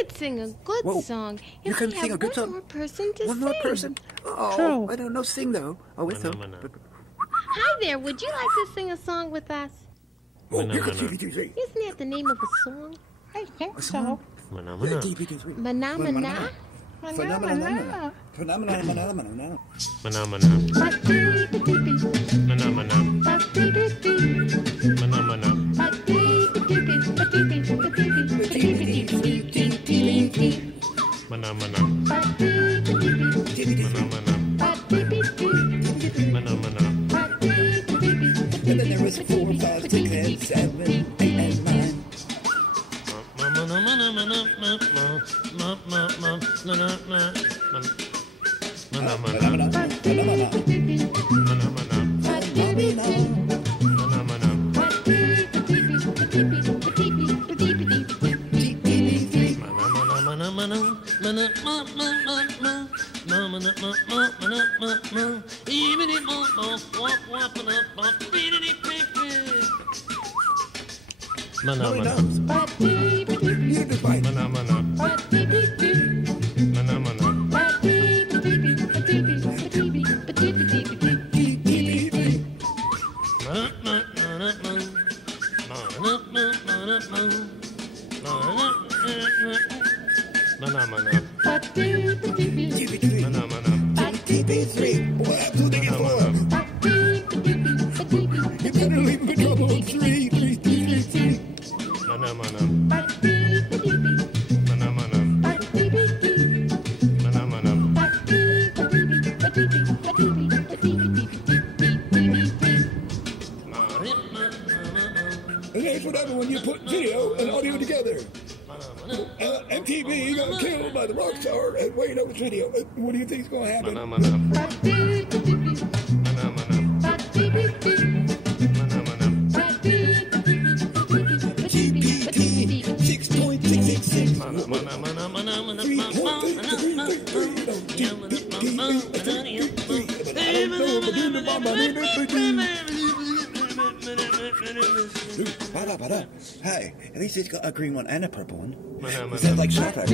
could sing a good song. You can sing a good song? One more person to sing. One more person? Oh, True. I don't know sing, though. Oh, it's so... Hi there, would you like to sing a song with us? Oh, you can sing. Isn't that the name of a song? I think so. Mana mana? Phenomena. And then there was 4, 5, 6, and 7, 8, and 9. MTV got killed by the rock star and wait over video. What do you think's going to happen? GPT 6.666. Hey, at least it's got a green one and a purple one. It sounds like Sharper.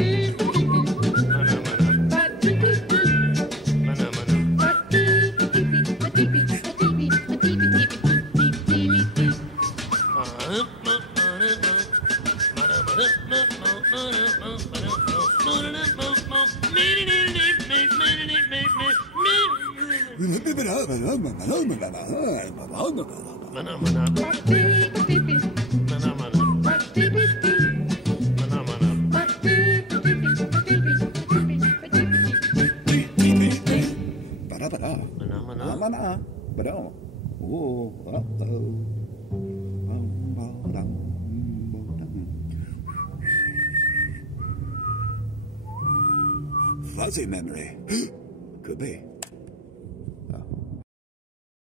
Fuzzy memory. Could be.